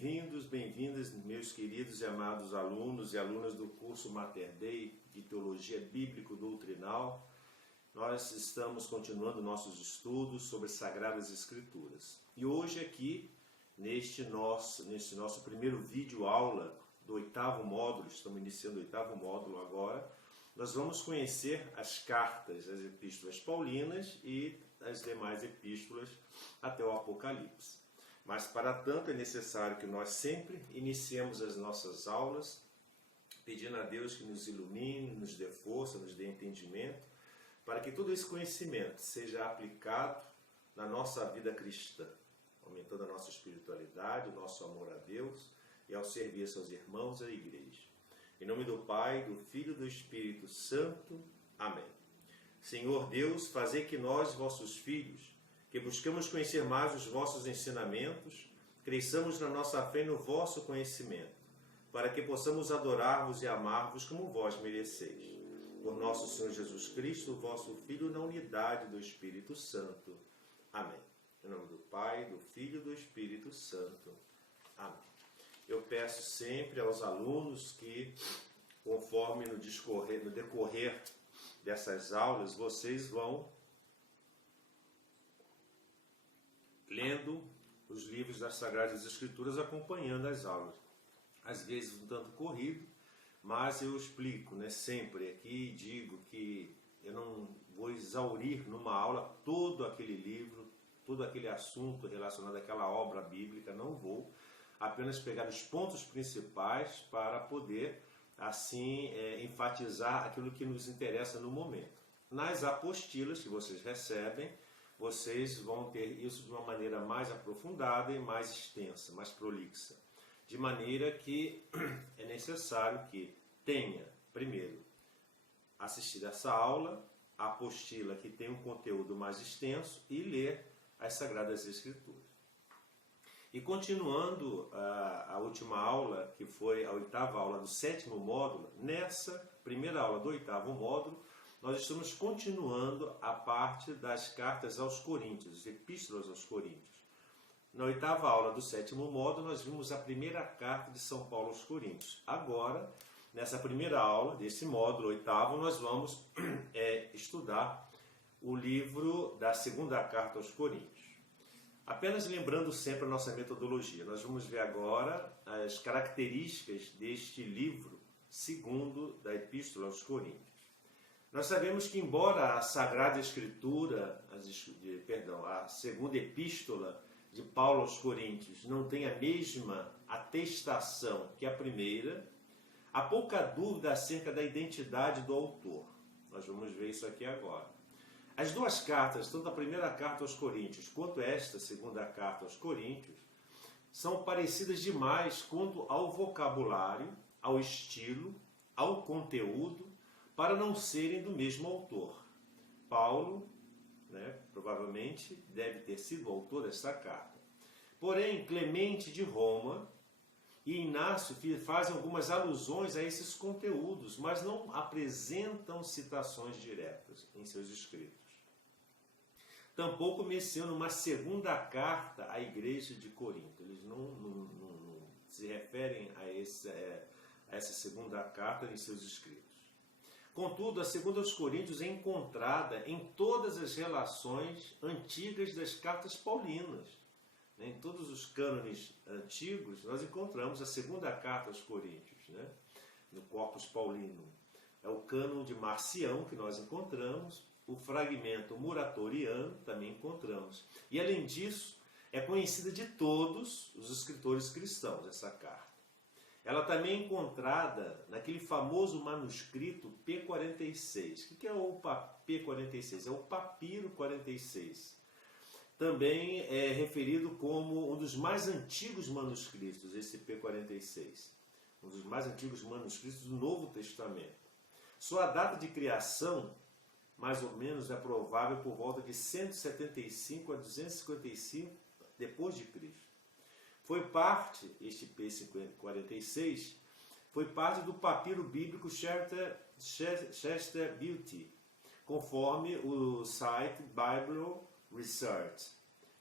bem-vindos, bem-vindas, meus queridos e amados alunos e alunas do curso Mater Dei de Teologia Bíblico-Doutrinal. Nós estamos continuando nossos estudos sobre Sagradas Escrituras. E hoje aqui, neste nosso primeiro vídeo aula do 8º módulo, estamos iniciando o 8º módulo agora, nós vamos conhecer as cartas, as epístolas paulinas e as demais epístolas até o Apocalipse. Mas para tanto é necessário que nós sempre iniciemos as nossas aulas pedindo a Deus que nos ilumine, nos dê força, nos dê entendimento, para que todo esse conhecimento seja aplicado na nossa vida cristã, aumentando a nossa espiritualidade, o nosso amor a Deus e ao serviço aos irmãos e à igreja. Em nome do Pai, do Filho e do Espírito Santo. Amém. Senhor Deus, fazei que nós, vossos filhos, que buscamos conhecer mais os vossos ensinamentos, cresçamos na nossa fé e no vosso conhecimento, para que possamos adorar-vos e amar-vos como vós mereceis. Por nosso Senhor Jesus Cristo, vosso Filho, na unidade do Espírito Santo. Amém. Em nome do Pai, do Filho e do Espírito Santo. Amém. Eu peço sempre aos alunos que, conforme no decorrer dessas aulas, vocês vão lendo os livros das Sagradas Escrituras, acompanhando as aulas. Às vezes um tanto corrido, mas eu explico, sempre aqui, digo que eu não vou exaurir numa aula todo aquele livro, todo aquele assunto relacionado àquela obra bíblica, não vou. Apenas pegar os pontos principais para poder, assim, enfatizar aquilo que nos interessa no momento. Nas apostilas que vocês recebem, vocês vão ter isso de uma maneira mais aprofundada e mais extensa, mais prolixa. De maneira que é necessário que tenha, primeiro, assistido essa aula, a apostila que tem um conteúdo mais extenso e ler as Sagradas Escrituras. E continuando a última aula, que foi a 8ª aula do 7º módulo, nessa primeira aula do 8º módulo, nós estamos continuando a parte das cartas aos Coríntios, epístolas aos Coríntios. Na 8ª aula do 7º módulo, nós vimos a primeira carta de São Paulo aos Coríntios. Agora, nessa primeira aula desse módulo 8º, nós vamos estudar o livro da segunda carta aos Coríntios. Apenas lembrando sempre a nossa metodologia, nós vamos ver agora as características deste livro segundo da Epístola aos Coríntios. Nós sabemos que, embora a Sagrada Escritura, a segunda Epístola de Paulo aos Coríntios não tenha a mesma atestação que a primeira, há pouca dúvida acerca da identidade do autor. Nós vamos ver isso aqui agora. As duas cartas, tanto a primeira carta aos Coríntios quanto esta segunda carta aos Coríntios, são parecidas demais quanto ao vocabulário, ao estilo, ao conteúdo, para não serem do mesmo autor. Paulo, provavelmente, deve ter sido o autor desta carta. Porém, Clemente de Roma e Inácio fazem algumas alusões a esses conteúdos, mas não apresentam citações diretas em seus escritos. Tampouco mencionam uma segunda carta à igreja de Corinto. Eles não se referem a essa segunda carta em seus escritos. Contudo, a segunda aos Coríntios é encontrada em todas as relações antigas das cartas paulinas. Em todos os cânones antigos, nós encontramos a segunda carta aos Coríntios, no Corpus Paulino. É o cânon de Marcião que nós encontramos, o fragmento Muratoriano também encontramos. E, além disso, é conhecida de todos os escritores cristãos, essa carta. Ela também é encontrada naquele famoso manuscrito P46. O que é o P46? É o Papiro 46. Também é referido como um dos mais antigos manuscritos, esse P46. Um dos mais antigos manuscritos do Novo Testamento. Sua data de criação, mais ou menos, é provável por volta de 175 a 255 depois de Cristo. Este P46, foi parte do papiro bíblico Chester Beatty, conforme o site Bible Research,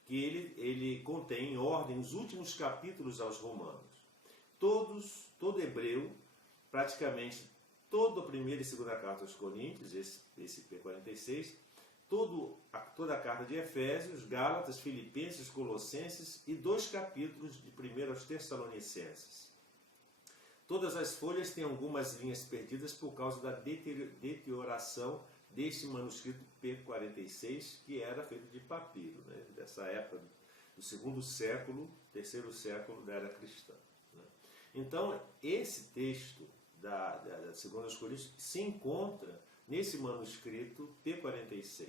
que ele contém em ordem os últimos capítulos aos Romanos. Todo hebreu, praticamente toda a primeira e segunda carta aos Coríntios, esse P46, toda a carta de Efésios, Gálatas, Filipenses, Colossenses e 2 capítulos de 1 aos Tessalonicenses. Todas as folhas têm algumas linhas perdidas por causa da deterioração deste manuscrito P46, que era feito de papiro, né? Dessa época do segundo século, terceiro século da era cristã. Né? Então, esse texto da segunda aos Coríntios se encontra nesse manuscrito P46,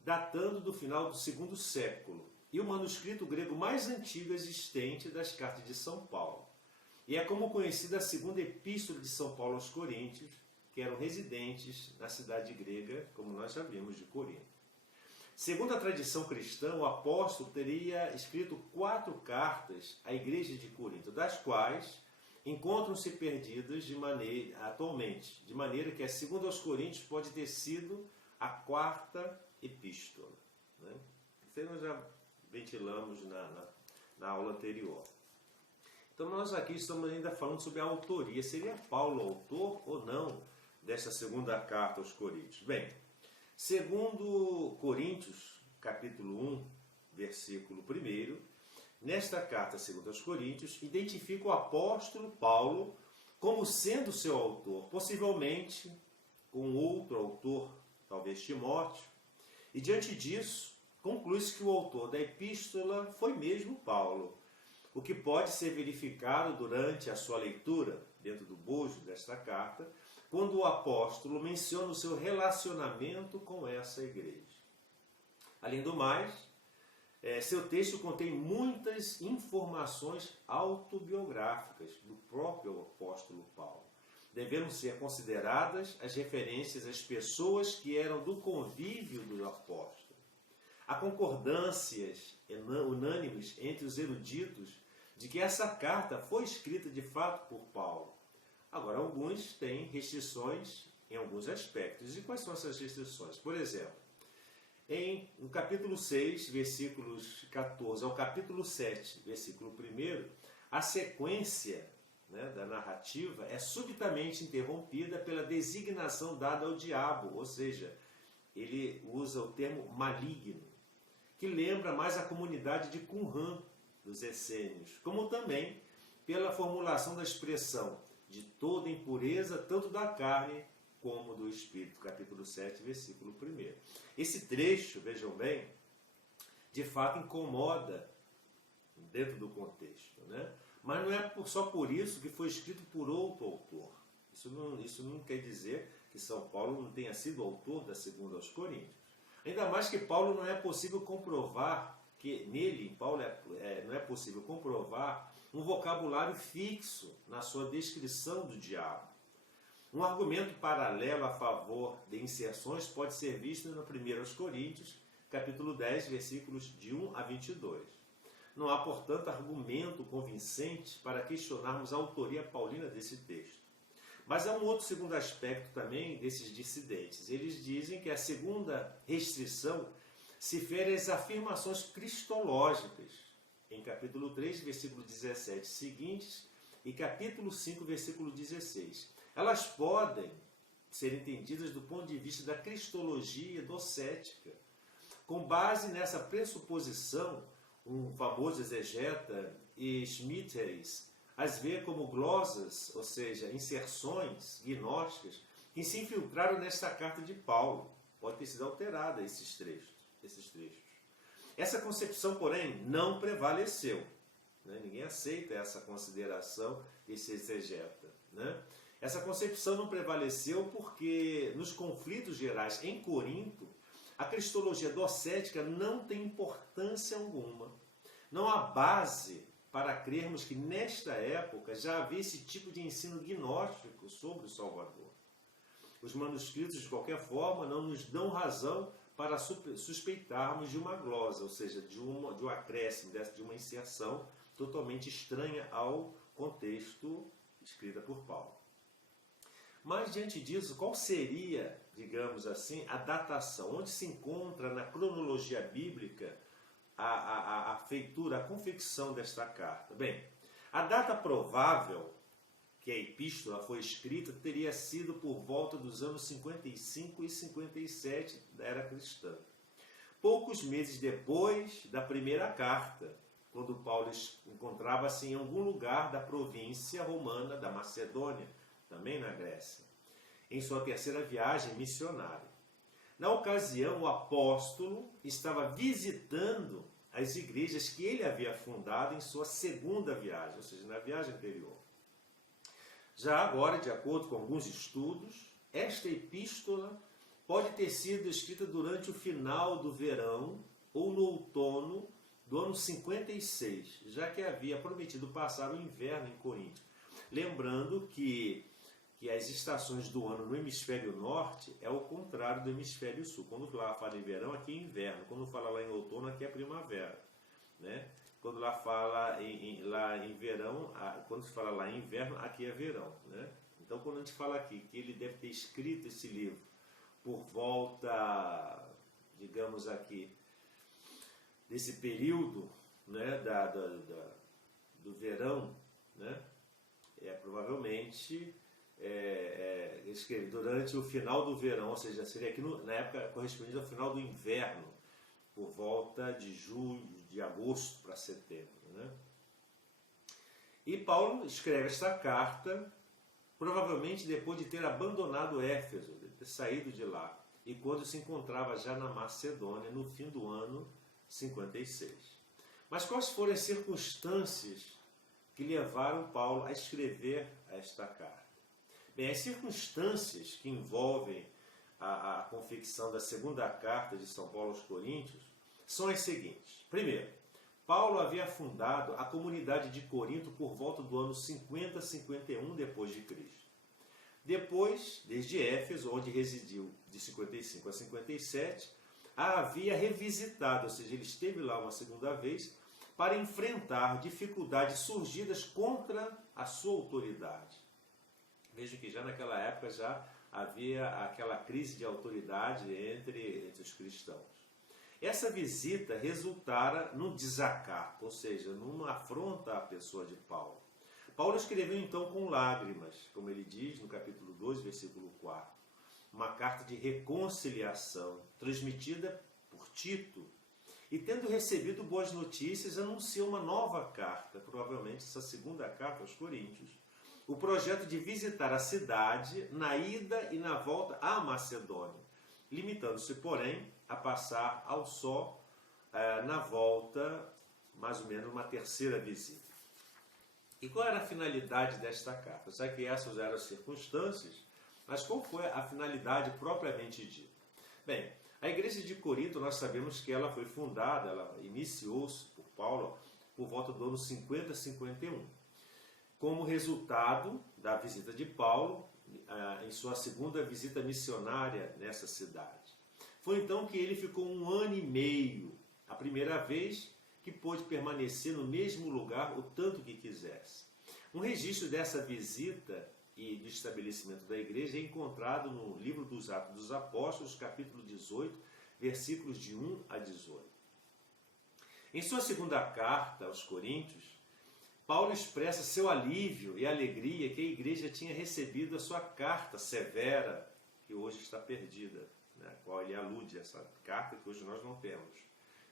datando do final do segundo século, e o manuscrito grego mais antigo existente das cartas de São Paulo. E é como conhecida a segunda epístola de São Paulo aos Coríntios, que eram residentes na cidade grega, como nós já vimos, de Corinto. Segundo a tradição cristã, o apóstolo teria escrito 4 cartas à igreja de Corinto, das quais encontram-se perdidas atualmente, de maneira que a segunda aos Coríntios pode ter sido a 4ª epístola. Né? Isso aí nós já ventilamos na aula anterior. Então nós aqui estamos ainda falando sobre a autoria. Seria Paulo o autor ou não dessa segunda carta aos Coríntios? Bem, segundo Coríntios, capítulo 1, versículo 1, nesta carta segundo aos Coríntios, identifica o apóstolo Paulo como sendo seu autor, possivelmente com outro autor, talvez Timóteo, e diante disso, conclui-se que o autor da epístola foi mesmo Paulo, o que pode ser verificado durante a sua leitura, dentro do bojo desta carta, quando o apóstolo menciona o seu relacionamento com essa igreja. Além do mais, seu texto contém muitas informações autobiográficas do próprio apóstolo Paulo. Devem ser consideradas as referências às pessoas que eram do convívio do apóstolo. Há concordâncias unânimes entre os eruditos de que essa carta foi escrita de fato por Paulo. Agora, alguns têm restrições em alguns aspectos. E quais são essas restrições? Por exemplo, no capítulo 6, versículos 14 ao capítulo 7, versículo 1, a sequência, né, da narrativa é subitamente interrompida pela designação dada ao diabo, ou seja, ele usa o termo maligno, que lembra mais a comunidade de Qumran, dos essênios, como também pela formulação da expressão de toda impureza, tanto da carne como do espírito, capítulo 7, versículo 1. Esse trecho, vejam bem, de fato incomoda dentro do contexto, né? Mas não é só por isso que foi escrito por outro autor. Isso não quer dizer que São Paulo não tenha sido autor da segunda aos Coríntios. Ainda mais que Paulo não é possível comprovar que nele, em Paulo, não é possível comprovar um vocabulário fixo na sua descrição do diabo. Um argumento paralelo a favor de inserções pode ser visto no 1 aos Coríntios, capítulo 10, versículos de 1 a 22. Não há, portanto, argumento convincente para questionarmos a autoria paulina desse texto. Mas há um outro segundo aspecto também desses dissidentes. Eles dizem que a segunda restrição se refere às afirmações cristológicas, em capítulo 3, versículo 17 seguintes, e capítulo 5, versículo 16. Elas podem ser entendidas do ponto de vista da cristologia docética. Com base nessa pressuposição, um famoso exegeta, Schmitteis, as vê como glosas, ou seja, inserções gnósticas, que se infiltraram nesta carta de Paulo. Pode ter sido alterada esses trechos. Essa concepção, porém, não prevaleceu. Né? Ninguém aceita essa consideração desse exegeta. Né? Essa concepção não prevaleceu porque, nos conflitos gerais em Corinto, a cristologia docética não tem importância alguma. Não há base para crermos que, nesta época, já havia esse tipo de ensino gnóstico sobre o Salvador. Os manuscritos, de qualquer forma, não nos dão razão para suspeitarmos de uma glosa, ou seja, de um acréscimo, de uma inserção totalmente estranha ao contexto escrita por Paulo. Mas, diante disso, qual seria, digamos assim, a datação? Onde se encontra na cronologia bíblica a feitura, a confecção desta carta? Bem, a data provável que a epístola foi escrita teria sido por volta dos anos 55 e 57 da era cristã. Poucos meses depois da primeira carta, quando Paulo encontrava-se em algum lugar da província romana da Macedônia, também na Grécia, em sua terceira viagem missionária. Na ocasião, o apóstolo estava visitando as igrejas que ele havia fundado em sua segunda viagem, ou seja, na viagem anterior. Já agora, de acordo com alguns estudos, esta epístola pode ter sido escrita durante o final do verão ou no outono do ano 56, já que havia prometido passar o inverno em Corinto. Lembrando que as estações do ano no hemisfério norte é o contrário do hemisfério sul. Quando lá fala em verão, aqui é inverno. Quando fala lá em outono, aqui é primavera, né? Quando lá fala lá em verão, quando se fala lá em inverno, aqui é verão, né? Então, quando a gente fala aqui que ele deve ter escrito esse livro por volta, digamos aqui, desse período, né, do verão, né? Provavelmente escreve durante o final do verão, ou seja, seria aqui na época correspondente ao final do inverno, por volta de julho, de agosto para setembro, né? E Paulo escreve esta carta provavelmente depois de ter abandonado Éfeso, de ter saído de lá, e quando se encontrava já na Macedônia, no fim do ano 56. Mas quais foram as circunstâncias que levaram Paulo a escrever esta carta? Bem, as circunstâncias que envolvem a confecção da segunda carta de São Paulo aos Coríntios são as seguintes. Primeiro, Paulo havia fundado a comunidade de Corinto por volta do ano 50-51 depois de Cristo. Depois, desde Éfeso, onde residiu de 55 a 57, a havia revisitado, ou seja, ele esteve lá uma segunda vez para enfrentar dificuldades surgidas contra a sua autoridade. Veja que já naquela época já havia aquela crise de autoridade entre os cristãos. Essa visita resultara num desacato, ou seja, numa afronta à pessoa de Paulo. Paulo escreveu então com lágrimas, como ele diz no capítulo 2, versículo 4, uma carta de reconciliação transmitida por Tito, e tendo recebido boas notícias, anunciou uma nova carta, provavelmente essa segunda carta aos Coríntios, o projeto de visitar a cidade na ida e na volta à Macedônia, limitando-se, porém, a passar ao só na volta, mais ou menos, uma terceira visita. E qual era a finalidade desta carta? Já que essas eram as circunstâncias, mas qual foi a finalidade propriamente dita? Bem, a igreja de Corinto, nós sabemos que ela foi fundada, ela iniciou-se por Paulo por volta do ano 50-51. Como resultado da visita de Paulo, em sua segunda visita missionária nessa cidade. Foi então que ele ficou 1 ano e meio, a primeira vez que pôde permanecer no mesmo lugar o tanto que quisesse. Um registro dessa visita e do estabelecimento da igreja é encontrado no livro dos Atos dos Apóstolos, capítulo 18, versículos de 1 a 18. Em sua segunda carta aos Coríntios, Paulo expressa seu alívio e alegria que a igreja tinha recebido a sua carta severa, que hoje está perdida, né, a qual ele alude, essa carta que hoje nós não temos,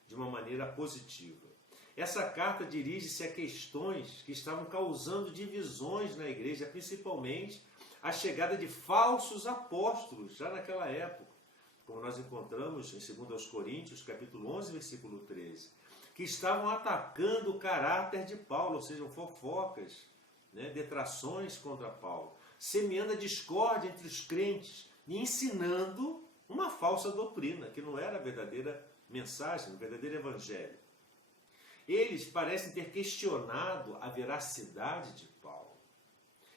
de uma maneira positiva. Essa carta dirige-se a questões que estavam causando divisões na igreja, principalmente a chegada de falsos apóstolos, já naquela época, como nós encontramos em 2 Coríntios, capítulo 11, versículo 13, que estavam atacando o caráter de Paulo, ou seja, fofocas, né, detrações contra Paulo, semeando a discórdia entre os crentes e ensinando uma falsa doutrina, que não era a verdadeira mensagem, o verdadeiro evangelho. Eles parecem ter questionado a veracidade de Paulo,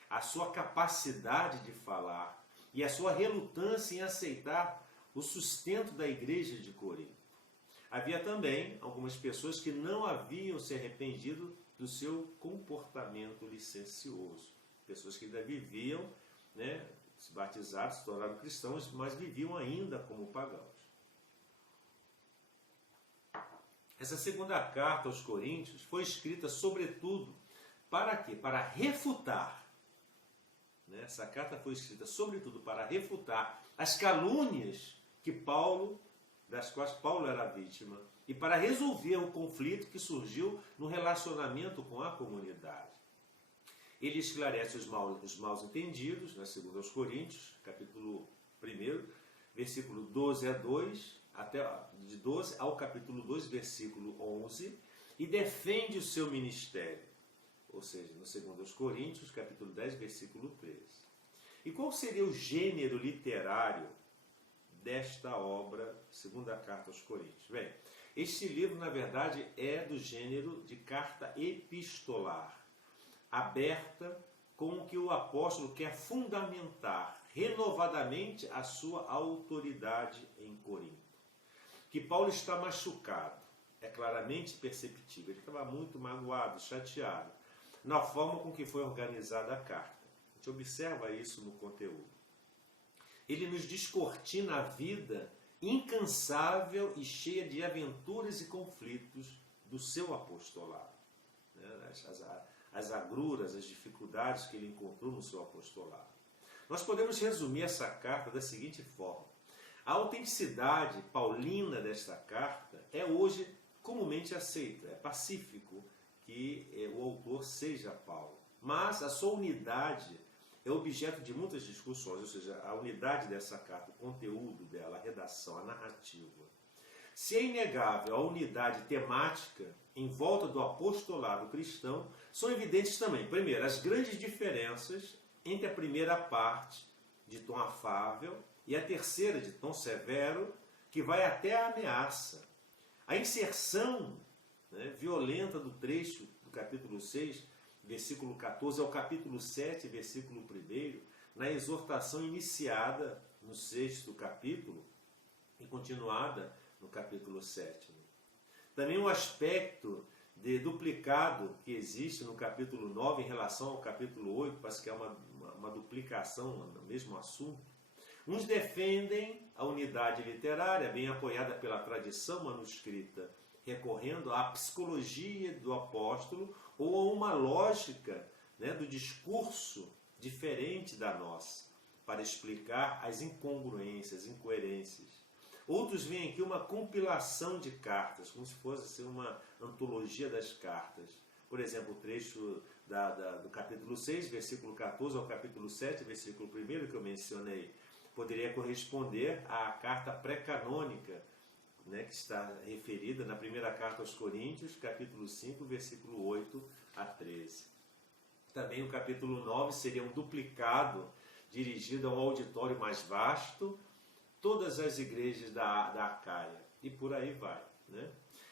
a sua capacidade de falar e a sua relutância em aceitar o sustento da igreja de Corinto. Havia também algumas pessoas que não haviam se arrependido do seu comportamento licencioso. Pessoas que ainda viviam, né, se batizaram, se tornaram cristãos, mas viviam ainda como pagãos. Essa segunda carta aos Coríntios foi escrita, sobretudo, para quê? Para refutar. Essa carta foi escrita, sobretudo, para refutar as calúnias das quais Paulo era vítima, e para resolver o conflito que surgiu no relacionamento com a comunidade. Ele esclarece os maus entendidos, na 2 aos Coríntios, capítulo 1, versículo 12 a 2, de 12 ao capítulo 2, versículo 11, e defende o seu ministério, ou seja, no 2 aos Coríntios, capítulo 10, versículo 13. E qual seria o gênero literário desta obra, segunda carta aos Coríntios? Bem, este livro, na verdade, é do gênero de carta epistolar, aberta com o que o apóstolo quer fundamentar renovadamente a sua autoridade em Corinto. Que Paulo está machucado, é claramente perceptível. Ele estava muito magoado, chateado, na forma com que foi organizada a carta. A gente observa isso no conteúdo. Ele nos descortina a vida incansável e cheia de aventuras e conflitos do seu apostolado. As agruras, as dificuldades que ele encontrou no seu apostolado. Nós podemos resumir essa carta da seguinte forma. A autenticidade paulina desta carta é hoje comumente aceita. É pacífico que o autor seja Paulo. Mas a sua unidade é objeto de muitas discussões, ou seja, a unidade dessa carta, o conteúdo dela, a redação, a narrativa. Se é inegável a unidade temática em volta do apostolado cristão, são evidentes também, primeiro, as grandes diferenças entre a primeira parte, de tom afável, e a terceira, de tom severo, que vai até a ameaça. A inserção violenta do trecho do capítulo 6, versículo 14, ao capítulo 7, versículo 1, na exortação iniciada no 6º capítulo e continuada no capítulo 7. Também o aspecto de duplicado que existe no capítulo 9 em relação ao capítulo 8, parece que é uma duplicação no mesmo assunto. Uns defendem a unidade literária, bem apoiada pela tradição manuscrita, recorrendo à psicologia do apóstolo ou a uma lógica do discurso diferente da nossa, para explicar as incongruências, incoerências. Outros veem aqui uma compilação de cartas, como se fosse uma antologia das cartas. Por exemplo, o trecho do capítulo 6, versículo 14 ao capítulo 7, versículo 1, que eu mencionei, poderia corresponder à carta pré-canônica, que está referida na primeira carta aos Coríntios, capítulo 5, versículo 8 a 13. Também o capítulo 9 seria um duplicado dirigido a um auditório mais vasto, todas as igrejas da Acaia, e por aí vai.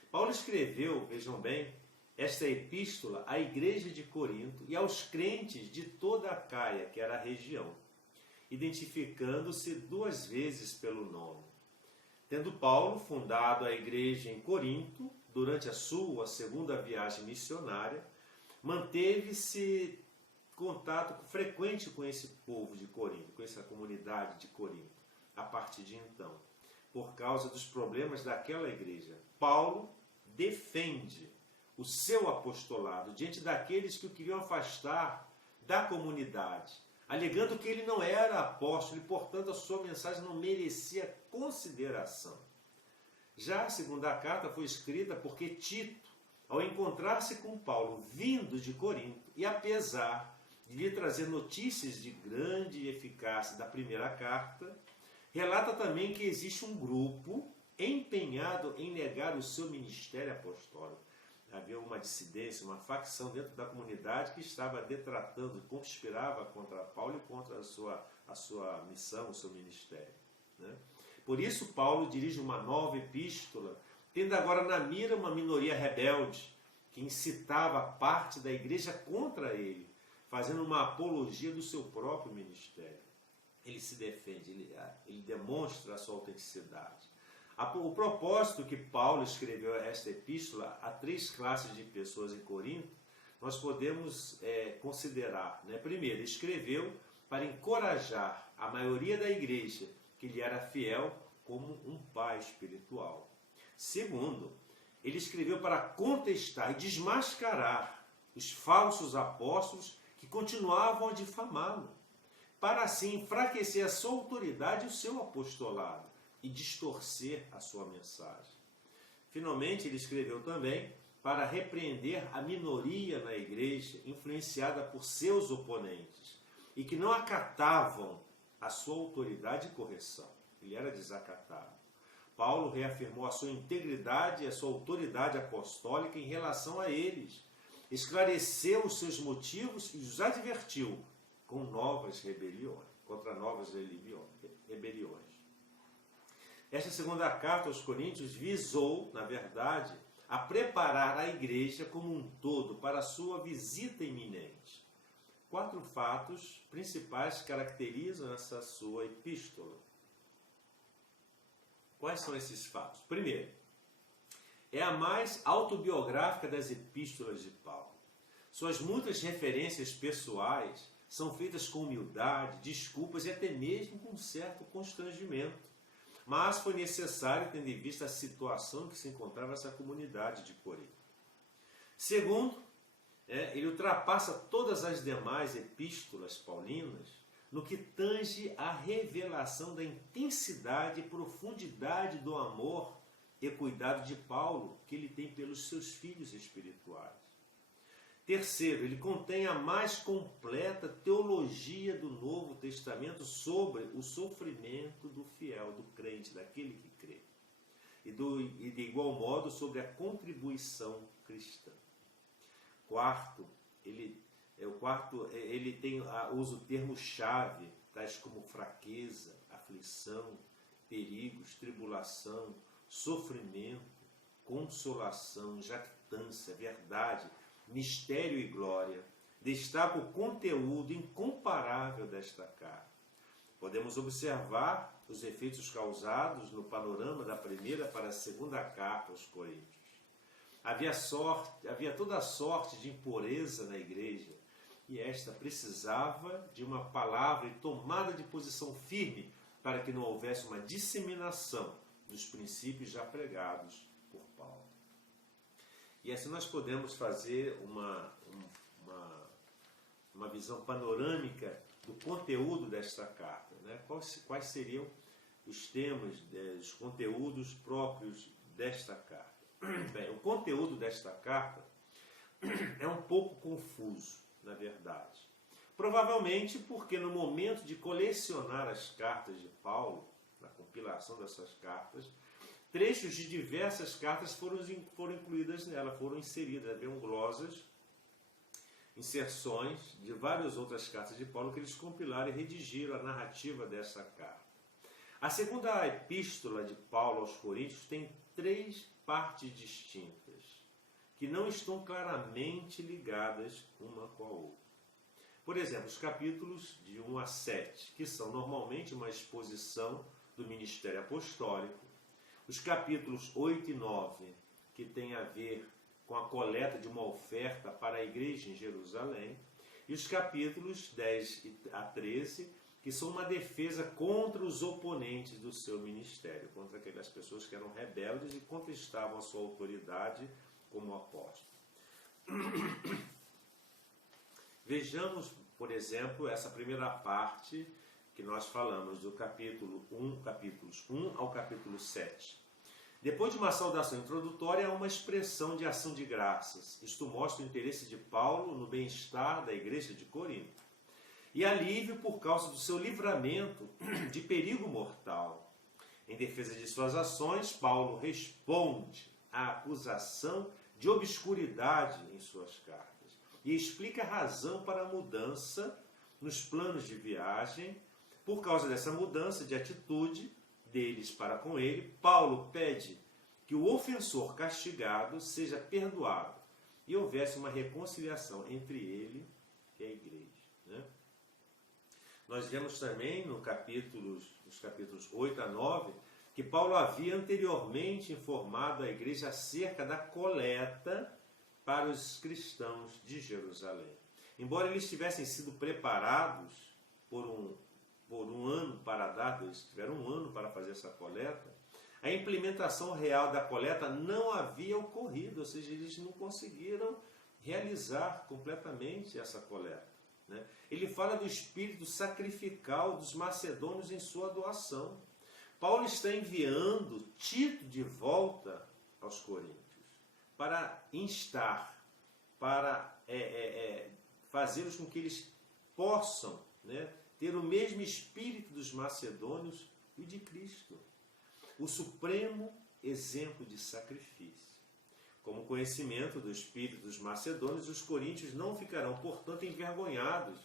Paulo escreveu, vejam bem, esta epístola à igreja de Corinto e aos crentes de toda a Acaia, que era a região, identificando-se 2 vezes pelo nome. Tendo Paulo fundado a igreja em Corinto, durante a sua segunda viagem missionária, manteve-se contato frequente com esse povo de Corinto, com essa comunidade de Corinto, a partir de então, por causa dos problemas daquela igreja. Paulo defende o seu apostolado diante daqueles que o queriam afastar da comunidade, alegando que ele não era apóstolo e, portanto, a sua mensagem não merecia consideração. Já a segunda carta foi escrita porque Tito, ao encontrar-se com Paulo vindo de Corinto, e apesar de lhe trazer notícias de grande eficácia da primeira carta, relata também que existe um grupo empenhado em negar o seu ministério apostólico. Havia uma dissidência, uma facção dentro da comunidade que estava detratando, conspirava contra Paulo e contra a sua missão, o seu ministério. Por isso, Paulo dirige uma nova epístola, tendo agora na mira uma minoria rebelde, que incitava parte da igreja contra ele, fazendo uma apologia do seu próprio ministério. Ele se defende, ele demonstra a sua autenticidade. O propósito que Paulo escreveu esta epístola a 3 classes de pessoas em Corinto, nós podemos considerar. Primeiro, escreveu para encorajar a maioria da igreja que lhe era fiel como um pai espiritual. Segundo, ele escreveu para contestar e desmascarar os falsos apóstolos que continuavam a difamá-lo, para assim enfraquecer a sua autoridade e o seu apostolado e distorcer a sua mensagem. Finalmente, ele escreveu também para repreender a minoria na igreja, influenciada por seus oponentes, e que não acatavam a sua autoridade e correção. Ele era desacatado. Paulo reafirmou a sua integridade e a sua autoridade apostólica em relação a eles, esclareceu os seus motivos e os advertiu com novas rebeliões, contra novas rebeliões. Esta segunda carta aos Coríntios visou, na verdade, a preparar a igreja como um todo para a sua visita iminente. 4 fatos principais caracterizam essa sua epístola. Quais são esses fatos? Primeiro, é a mais autobiográfica das epístolas de Paulo. Suas muitas referências pessoais são feitas com humildade, desculpas e até mesmo com certo constrangimento. Mas foi necessário, tendo em vista a situação em que se encontrava essa comunidade de Corinto. Segundo, ele ultrapassa todas as demais epístolas paulinas no que tange à revelação da intensidade e profundidade do amor e cuidado de Paulo que ele tem pelos seus filhos espirituais. Terceiro, ele contém a mais completa teologia do Novo Testamento sobre o sofrimento do fiel, do crente, daquele que crê. E de igual modo sobre a contribuição cristã. Quarto, ele usa o termo-chave, tais como fraqueza, aflição, perigos, tribulação, sofrimento, consolação, jactância, verdade, mistério e glória. Destaca o conteúdo incomparável desta carta. Podemos observar os efeitos causados no panorama da primeira para a segunda carta aos Coríntios. Havia toda a sorte de impureza na igreja, e esta precisava de uma palavra e tomada de posição firme para que não houvesse uma disseminação dos princípios já pregados por Paulo. E assim nós podemos fazer uma visão panorâmica do conteúdo desta carta. Né? Quais seriam os temas, os conteúdos próprios desta carta? Bem, o conteúdo desta carta é um pouco confuso, na verdade. Provavelmente porque no momento de colecionar as cartas de Paulo, na compilação dessas cartas, trechos de diversas cartas foram incluídas nela, foram inseridas. Haviam glosas, inserções de várias outras cartas de Paulo que eles compilaram e redigiram a narrativa dessa carta. A segunda epístola de Paulo aos Coríntios tem 3 partes distintas, que não estão claramente ligadas uma com a outra. Por exemplo, os capítulos de 1 a 7, que são normalmente uma exposição do ministério apostólico. Os capítulos 8 e 9, que tem a ver com a coleta de uma oferta para a igreja em Jerusalém. E os capítulos 10 a 13, que são uma defesa contra os oponentes do seu ministério, contra aquelas pessoas que eram rebeldes e contestavam a sua autoridade como apóstolo. Vejamos, por exemplo, essa primeira parte que nós falamos do capítulos 1 ao capítulo 7. Depois de uma saudação introdutória, há uma expressão de ação de graças. Isto mostra o interesse de Paulo no bem-estar da igreja de Corinto e alívio por causa do seu livramento de perigo mortal. Em defesa de suas ações, Paulo responde à acusação de obscuridade em suas cartas e explica a razão para a mudança nos planos de viagem. Por causa dessa mudança de atitude deles para com ele, Paulo pede que o ofensor castigado seja perdoado e houvesse uma reconciliação entre ele e a igreja. Né? Nós vemos também nos capítulos 8 a 9, que Paulo havia anteriormente informado a igreja acerca da coleta para os cristãos de Jerusalém. Embora eles tivessem sido preparados por um ano para dar, eles tiveram um ano para fazer essa coleta, A implementação real da coleta não havia ocorrido, ou seja, eles não conseguiram realizar completamente essa coleta, né? Ele fala do espírito sacrificial dos macedônios em sua doação. Paulo está enviando Tito de volta aos coríntios para instar, para fazê-los com que eles possam, né, ter o mesmo espírito dos macedônios e de Cristo. O supremo exemplo de sacrifício. Como conhecimento do espírito dos macedônios, os coríntios não ficarão, portanto, envergonhados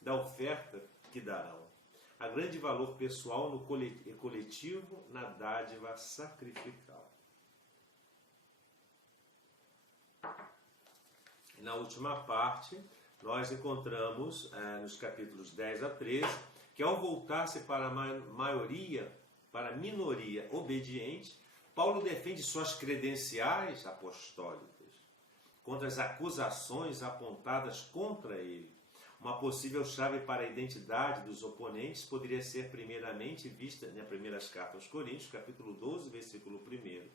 da oferta que darão. Há grande valor pessoal no coletivo, na dádiva sacrificial. E na última parte, nós encontramos, nos capítulos 10 a 13, que ao voltar-se para a maioria, para a minoria obediente, Paulo defende suas credenciais apostólicas contra as acusações apontadas contra ele. Uma possível chave para a identidade dos oponentes poderia ser primeiramente vista nas primeiras cartas aos Coríntios, capítulo 12, versículo 1.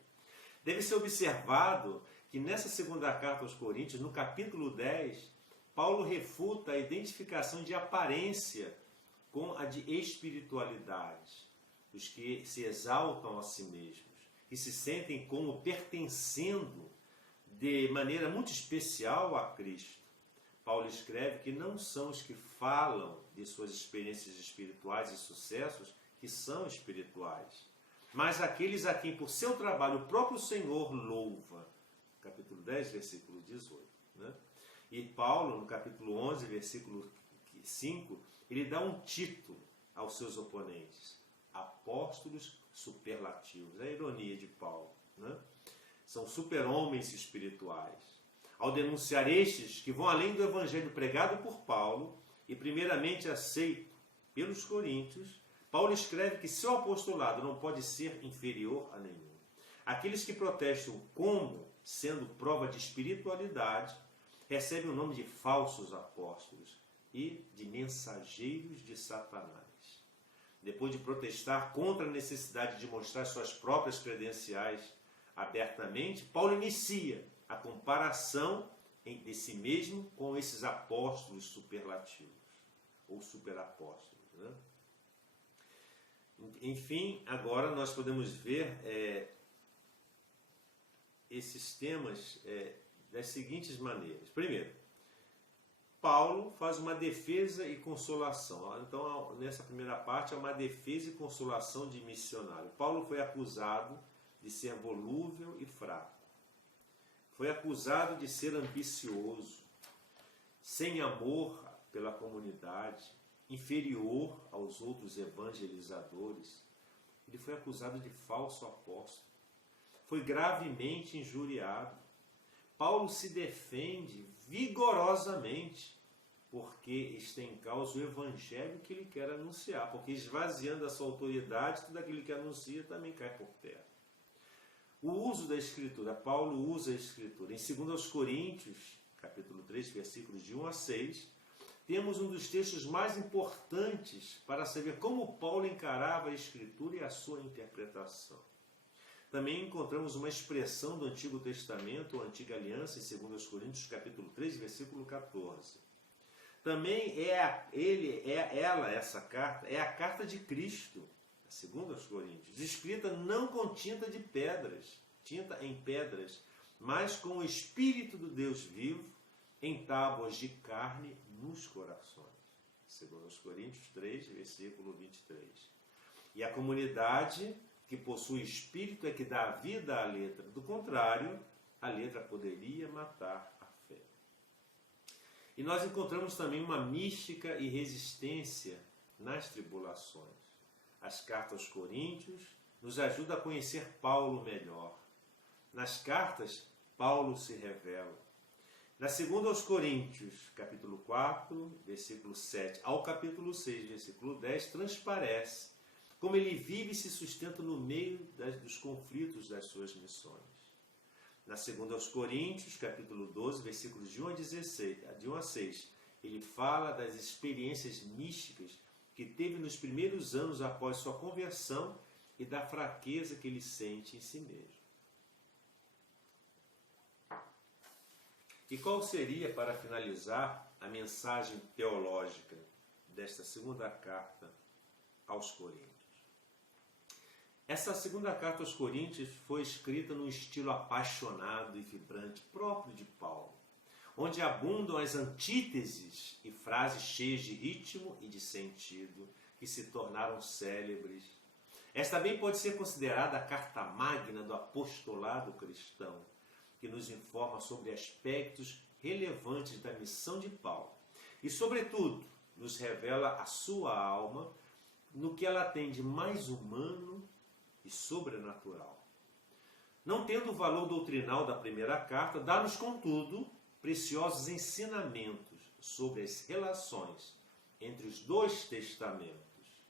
Deve ser observado que nessa segunda carta aos Coríntios, no capítulo 10, Paulo refuta a identificação de aparência com a de espiritualidade, os que se exaltam a si mesmos, que se sentem como pertencendo de maneira muito especial a Cristo. Paulo escreve que não são os que falam de suas experiências espirituais e sucessos que são espirituais, mas aqueles a quem por seu trabalho o próprio Senhor louva. Capítulo 10, versículo 18. Né? E Paulo, no capítulo 11, versículo 5, ele dá um título aos seus oponentes: apóstolos superlativos. É a ironia de Paulo, né? São super-homens espirituais. Ao denunciar estes que vão além do evangelho pregado por Paulo e primeiramente aceito pelos coríntios, Paulo escreve que seu apostolado não pode ser inferior a nenhum. Aqueles que protestam como sendo prova de espiritualidade recebem o nome de falsos apóstolos e de mensageiros de Satanás. Depois de protestar contra a necessidade de mostrar suas próprias credenciais abertamente, Paulo inicia a comparação de si mesmo com esses apóstolos superlativos, ou superapóstolos, né? Enfim, agora nós podemos ver esses temas das seguintes maneiras. Primeiro, Paulo faz uma defesa e consolação. Então, nessa primeira parte, é uma defesa e consolação de missionário. Paulo foi acusado de ser volúvel e fraco. Foi acusado de ser ambicioso, sem amor pela comunidade, inferior aos outros evangelizadores. Ele foi acusado de falso apóstolo. Foi gravemente injuriado. Paulo se defende vigorosamente, porque está em causa o evangelho que ele quer anunciar, porque esvaziando a sua autoridade, tudo aquilo que anuncia também cai por terra. O uso da Escritura, Paulo usa a Escritura. Em 2 Coríntios, capítulo 3, versículos de 1 a 6, temos um dos textos mais importantes para saber como Paulo encarava a Escritura e a sua interpretação. Também encontramos uma expressão do Antigo Testamento, ou Antiga Aliança, em 2 Coríntios, capítulo 3, versículo 14. Também essa carta, é a carta de Cristo, segundo aos Coríntios, escrita não com tinta em pedras, mas com o Espírito do Deus vivo, em tábuas de carne nos corações. Segundo aos Coríntios 3, versículo 23. E a comunidade que possui Espírito é que dá vida à letra. Do contrário, a letra poderia matar a fé. E nós encontramos também uma mística e resistência nas tribulações. As cartas aos Coríntios nos ajudam a conhecer Paulo melhor. Nas cartas, Paulo se revela. Na segunda aos Coríntios, capítulo 4, versículo 7, ao capítulo 6, versículo 10, transparece como ele vive e se sustenta no meio dos conflitos das suas missões. Na segunda aos Coríntios, capítulo 12, versículos de 1 a 6, ele fala das experiências místicas que teve nos primeiros anos após sua conversão e da fraqueza que ele sente em si mesmo. E qual seria, para finalizar, a mensagem teológica desta segunda carta aos Coríntios? Essa segunda carta aos Coríntios foi escrita num estilo apaixonado e vibrante próprio de Paulo, onde abundam as antíteses e frases cheias de ritmo e de sentido que se tornaram célebres. Esta também pode ser considerada a carta magna do apostolado cristão, que nos informa sobre aspectos relevantes da missão de Paulo e, sobretudo, nos revela a sua alma no que ela tem de mais humano e sobrenatural. Não tendo o valor doutrinal da primeira carta, dá-nos, contudo, preciosos ensinamentos sobre as relações entre os dois testamentos,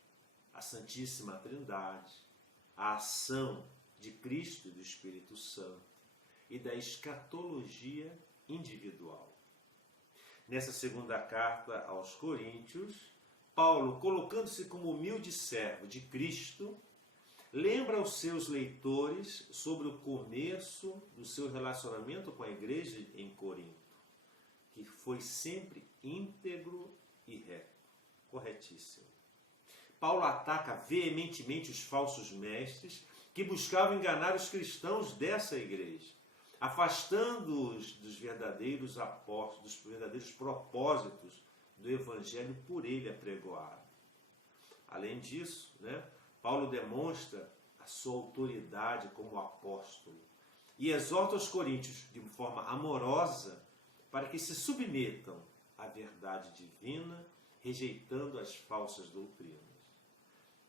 a Santíssima Trindade, a ação de Cristo e do Espírito Santo e da escatologia individual. Nessa segunda carta aos Coríntios, Paulo, colocando-se como humilde servo de Cristo, lembra aos seus leitores sobre o começo do seu relacionamento com a igreja em Corinto, que foi sempre íntegro e reto, corretíssimo. Paulo ataca veementemente os falsos mestres que buscavam enganar os cristãos dessa igreja, afastando-os dos verdadeiros apóstolos, dos verdadeiros propósitos do evangelho por ele apregoado. Além disso, Paulo demonstra a sua autoridade como apóstolo e exorta os coríntios de forma amorosa para que se submetam à verdade divina, rejeitando as falsas doutrinas.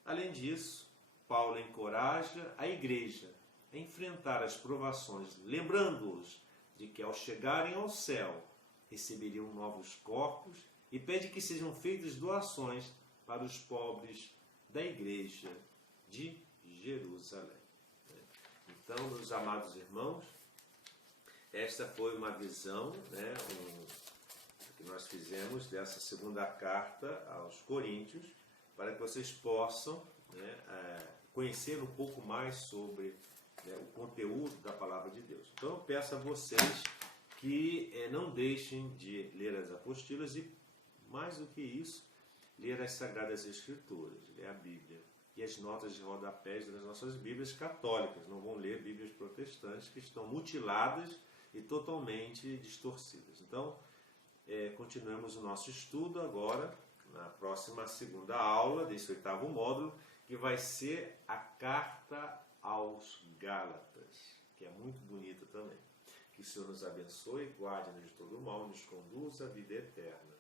Além disso, Paulo encoraja a igreja a enfrentar as provações, lembrando-os de que ao chegarem ao céu receberiam novos corpos e pede que sejam feitas doações para os pobres da igreja de Jerusalém. Então, meus amados irmãos, esta foi uma visão que nós fizemos dessa segunda carta aos Coríntios, para que vocês possam conhecer um pouco mais sobre o conteúdo da palavra de Deus. Então eu peço a vocês que não deixem de ler as apostilas e, mais do que isso, ler as Sagradas Escrituras, ler a Bíblia e as notas de rodapés das nossas Bíblias católicas. Não vão ler Bíblias protestantes que estão mutiladas e totalmente distorcidas. Então, continuemos o nosso estudo agora, na próxima segunda aula desse 8º módulo, que vai ser a Carta aos Gálatas, que é muito bonita também. Que o Senhor nos abençoe, guarde-nos de todo mal e nos conduza à vida eterna.